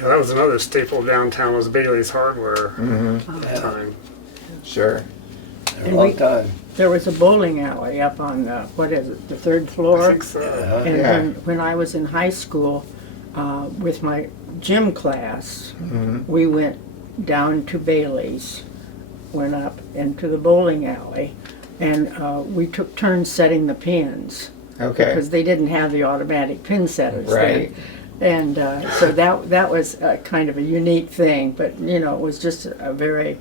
Yeah, that was another staple downtown was Bailey's Hardware at the time. Sure. A long time. There was a bowling alley up on the, what is it, the third floor? I think so. And Yeah. when I was in high school, with my gym class, we went down to Bailey's, went up into the bowling alley, and we took turns setting the pins. Okay. Because they didn't have the automatic pin setters Right. then. And so that was kind of a unique thing, but it was just a very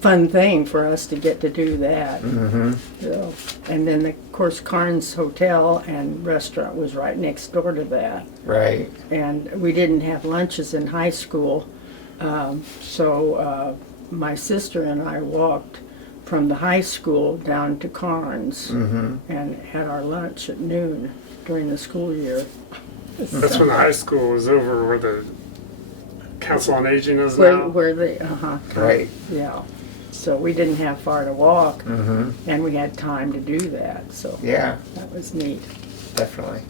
fun thing for us to get to do that. So, and then of course Carnes Hotel and Restaurant was right next door to that. Right. And we didn't have lunches in high school, so my sister and I walked from the high school down to Carnes and had our lunch at noon during the school year. That's when the high school was over where the Council on Aging is Where, now. where the, Right. yeah. So we didn't have far to walk, Mm-hmm. and we had time to do that, so Yeah, that was neat. definitely.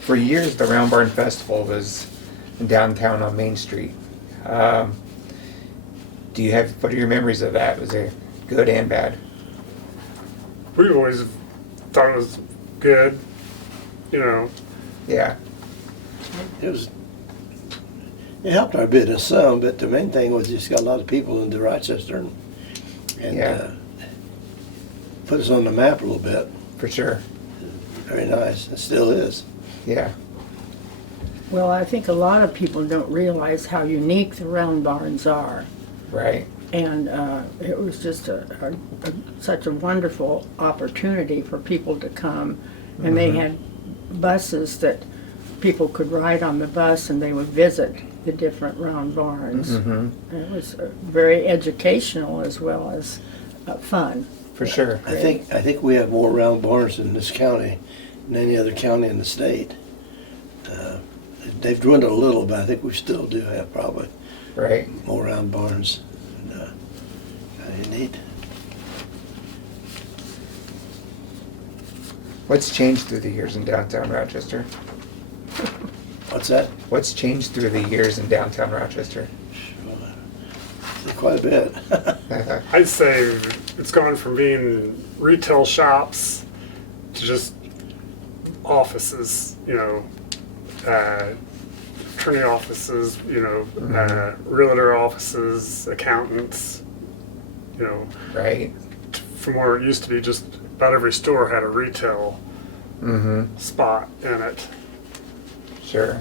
For years, the Round Barn Festival was downtown on Main Street. What are your memories of that? Was it good and bad? We always thought it was good, Yeah. It helped our business some, but the main thing was just got a lot of people into Rochester and Yeah. put us on the map a little bit. For sure. Very nice. It still is. Yeah. Well, I think a lot of people don't realize how unique the round barns are. Right. And it was just such a wonderful opportunity for people to come. And they had buses that people could ride on the bus and they would visit the different round barns. And it was very educational as well as fun. For sure. I think we have more round barns in this county than any other county in the state. They've dwindled a little, but I think we still do have probably Right. more round barns. Neat. What's changed through the years in downtown Rochester? What's that? What's changed through the years in downtown Rochester? Quite a bit. I'd say it's gone from being retail shops to just offices, attorney offices, realtor offices, accountants, Right. from where it used to be just about every store had a retail spot in it. Sure.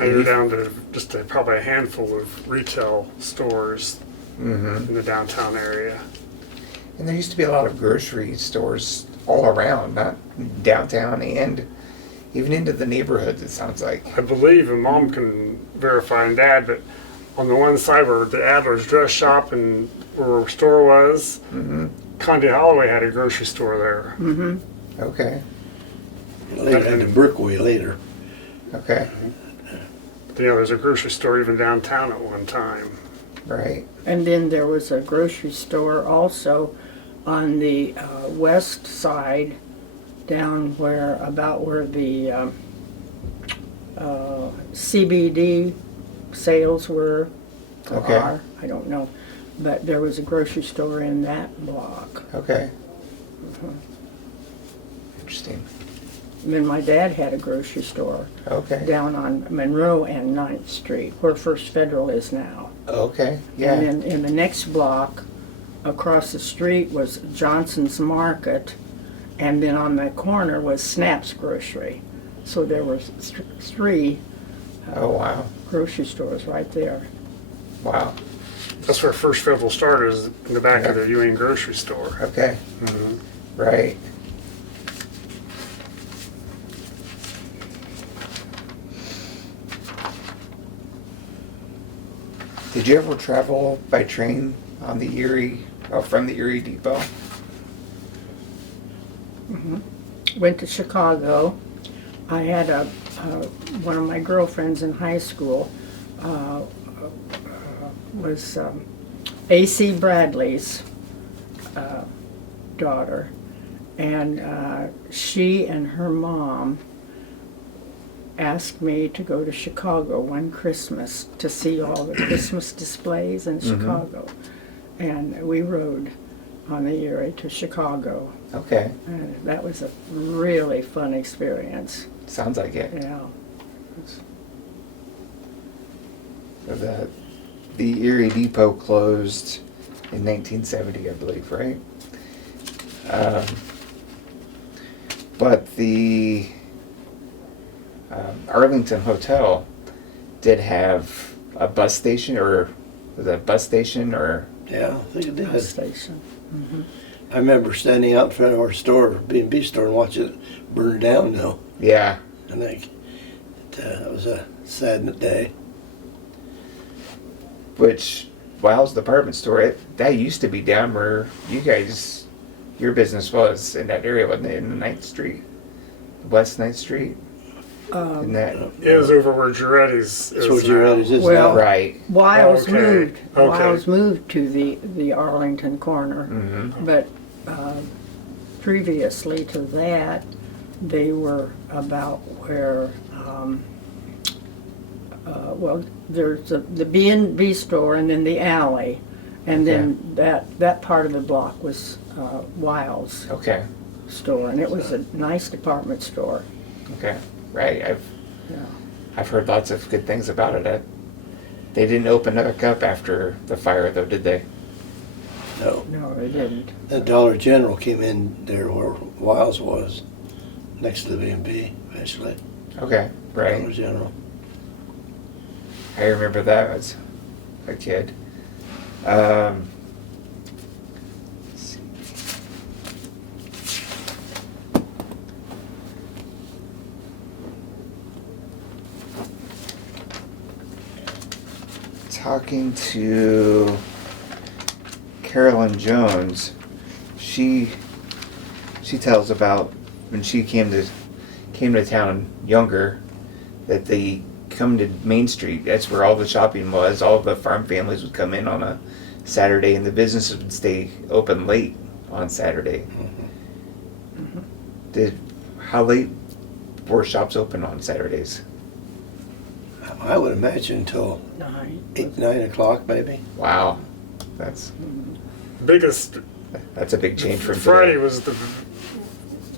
And you're down to just probably a handful of retail stores in the downtown area. And there used to be a lot of grocery stores all around, not downtown and even into the neighborhoods, it sounds like. I believe, and Mom can verify, and Dad, but on the one side where the Adler's dress shop and where our store was, Conde Holloway had a grocery store there. Okay. Later, had the Brickway later. Okay. There's a grocery store even downtown at one time. Right. And then there was a grocery store also on the west side, down where the CBD sales were. Or Okay. are, I don't know. But there was a grocery store in that block. Okay. Interesting. And then my dad had a grocery store Okay. down on Monroe and 9th Street, where First Federal is now. Okay. Yeah. And then in the next block, across the street was Johnson's Market, and then on the corner was Snap's Grocery. So there were three Oh, wow. grocery stores right there. Wow. That's where First Federal started, is in the back of the Ewing grocery store. Okay. Right. Did you ever travel by train on the Erie, from the Erie Depot? Went to Chicago. I had one of my girlfriends in high school was A.C. Bradley's daughter, and she and her mom asked me to go to Chicago one Christmas to see all the Christmas displays in Chicago. And we rode on the Erie to Chicago. Okay. And that was a really fun experience. Sounds like it. Yeah. So the Erie Depot closed in 1970, I believe, right? But the Arlington Hotel did have a bus station, or was it a bus station, or Yeah, I think it Bus did. station. I remember standing out in front of our store, B&B store, and watching it burn down though. yeah, I think that was a sad day. which Wiles Department Store, that used to be down where your business was in that area, wasn't it? In the 9th Street, West 9th Street, in that It was over where Giretti's That's is what now. your is Well, now. right. Wiles Okay. moved. Okay. Wiles moved to the Arlington corner, but previously to that, they were about where. Well, there's the B&B store, and then the alley, and then that part of the block was Wiles Okay. store, and it was a nice department store. Okay. Right. Yeah. I've heard lots of good things about it. They didn't open back up after the fire, though, did they? No. No, they didn't. The Dollar General came in there where Wiles was, next to the B&B eventually. Okay. Right. Dollar General. I remember that as a kid. Let's see. Talking to Carolyn Jones, she tells about when she came to town younger, that they come to Main Street. That's where all the shopping was. All the farm families would come in on a Saturday, and the businesses would stay open late on Saturday. How late were shops open on Saturdays? I would imagine until 9. 8, 9 o'clock maybe. Wow, that's Biggest a big change from Friday today. was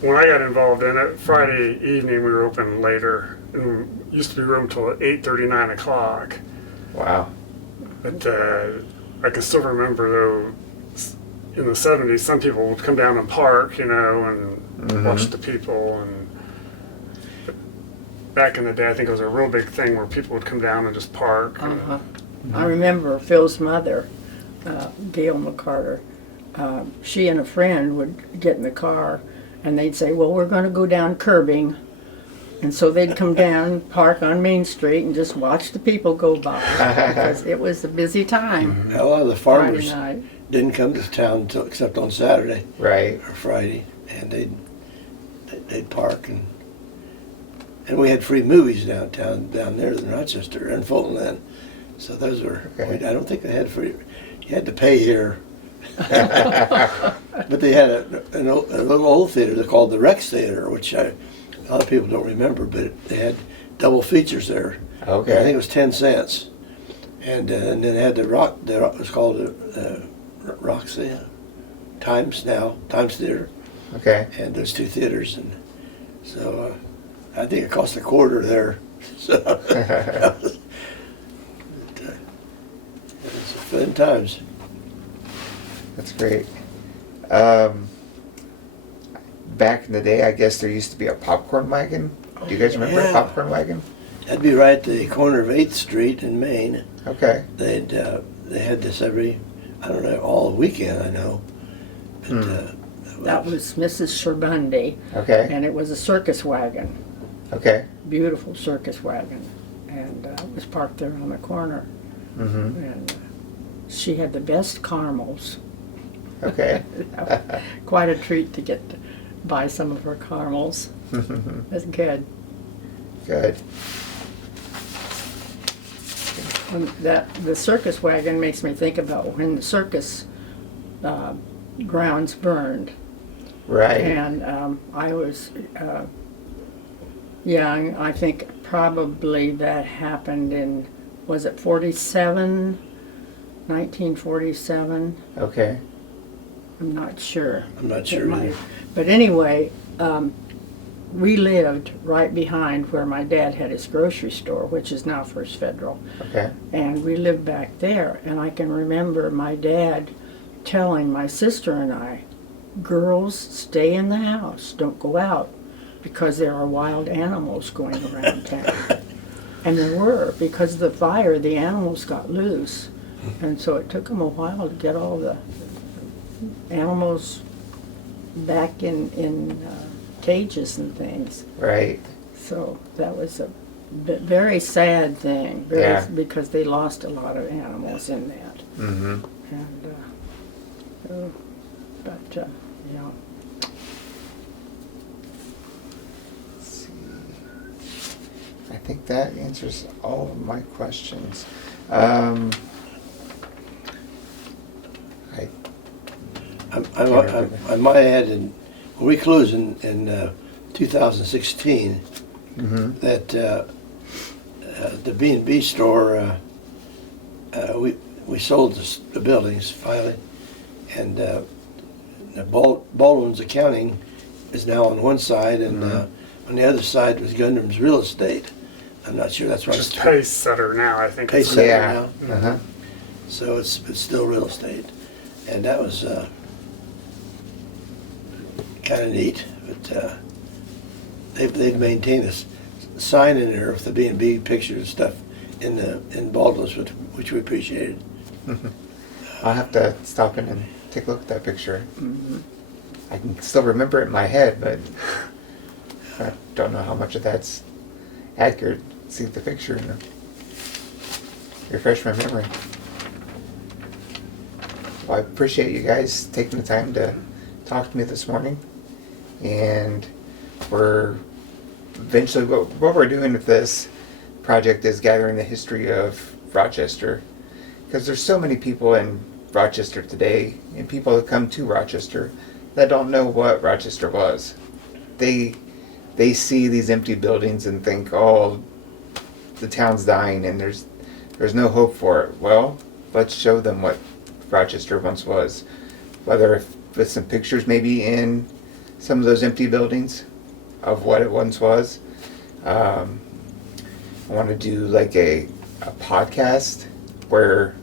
when I got involved in it. Friday evening we were open later, and we used to be room till 8:30, 9 o'clock. Wow. But I can still remember though, in the 70s, some people would come down and park, and watch the people. And but back in the day, I think it was a real big thing where people would come down and just park. Uh-huh. I remember Phil's mother, Gail McCarter. She and a friend would get in the car, and they'd say, "Well, we're going to go down curbing." And so they'd come down, park on Main Street, and just watch the people go by, because it was a busy time. A lot of the Friday farmers night. didn't come to town until, except on Saturday Right. or Friday, and they'd park, and we had free movies down there in Rochester and Fulton then. So those were. Okay. I don't think they had free. You had to pay here. But they had a little old theater they called the Rex Theater, which a lot of people don't remember, but they had double features there. Okay. I think it was 10 cents. And then they had it was called Roxy, Times Theater, Okay. and those two theaters. And so I think it cost a quarter there. So it was fun times. That's great. Back in the day, I guess there used to be a popcorn wagon. Do you guys remember a Yeah. popcorn wagon? That'd be right at the corner of 8th Street in Maine. Okay. They had this every, I don't know, all weekend, I know. But, That was Mrs. Sherbundy, Okay. and it was a circus wagon, Okay. beautiful circus wagon, and it was parked there on the corner. Mm-hmm. And she had the best caramels. Okay. Quite a treat to get to buy some of her caramels. That's good. Good. And the circus wagon makes me think about when the circus grounds burned. Right. And I was Yeah, I think probably that happened in, was it 47? 1947? Okay. I'm not sure. I'm not It sure might- either. But anyway, we lived right behind where my dad had his grocery store, which is now First Federal. Okay. And we lived back there. And I can remember my dad telling my sister and I, girls, stay in the house, don't go out, because there are wild animals going around town. And there were, because of the fire, the animals got loose. And so it took them a while to get all the animals back in cages and things. Right. So that was a very sad thing, Yeah. because they lost a lot of animals in that. Mm-hmm. And, yeah. I think that answers all of my questions. I might add, when we closed in 2016, Mm-hmm. that the B&B store, we sold the buildings finally, and the Baldwin's Accounting is now on one side, and on the other side was Gundram's Real Estate. I'm not sure that's right. Just Pace Setter now, I think. Pace it's Setter Yeah. now. Uh-huh. So it's still real estate, and that was kind of neat. But they've maintained a sign in there with the B&B pictures and stuff in Baldwin's, which we appreciated. I'll have to stop in and take a look at that picture. Mm-hmm. I can still remember it in my head, but I don't know how much of that's accurate. See the picture and refresh my memory. Well, I appreciate you guys taking the time to talk to me this morning. And we're eventually, what we're doing with this project is gathering the history of Rochester. Because there's so many people in Rochester today, and people that come to Rochester that don't know what Rochester was. They see these empty buildings and think, oh, the town's dying and there's no hope for it. Well, let's show them what Rochester once was. Whether with some pictures maybe in some of those empty buildings of what it once was. I want to do like a podcast where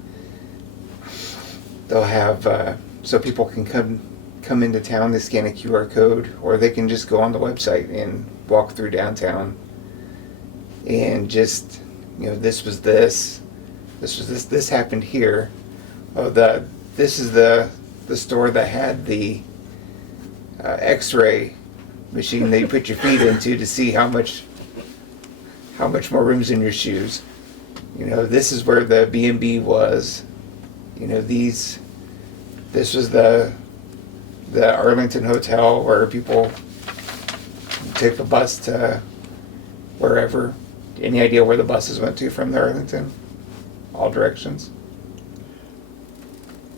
they'll have so people can come into town, they scan a QR code, or they can just go on the website and walk through downtown and just, this was this was this happened here. Oh, this is the store that had the X-ray machine that you put your feet into to see how much more room's in your shoes. This is where the B&B was. This was the Arlington Hotel where people take a bus to wherever. Any idea where the buses went to from the Arlington? All directions.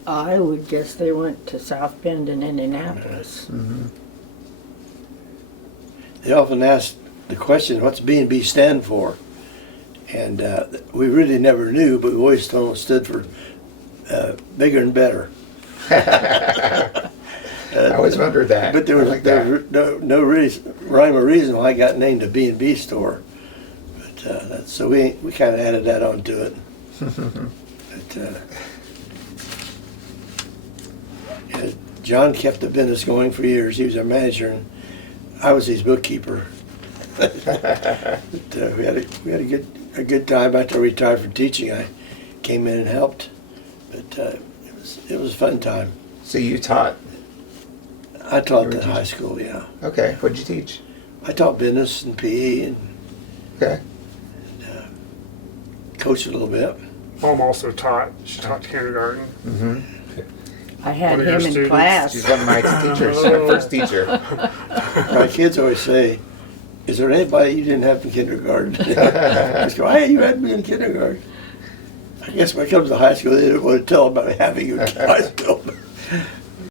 I would guess they went to South Bend and Indianapolis. Mm-hmm. They often ask the question, what's B&B stand for? And we really never knew, but we always told it stood for bigger and better. I always wondered that. But there was no reason, rhyme or reason why I got named a B&B store. But so we kind of added that onto it. But, yeah, John kept the business going for years. He was our manager, and I was his bookkeeper. But, we had a good time after I retired from teaching. I came in and helped, but it was a fun time. So you taught? I taught You were at high school, yeah. Okay. What'd you teach? I taught business and PE and Okay. coached a little bit. Mom also taught. She taught kindergarten. Mm-hmm. I had One of your him in students? class. She's one of my teachers, my first teacher. My kids always say, is there anybody you didn't have in kindergarten? I just go, hey, you had me in kindergarten. I guess when it comes to high school, they didn't want to tell about having you in high school.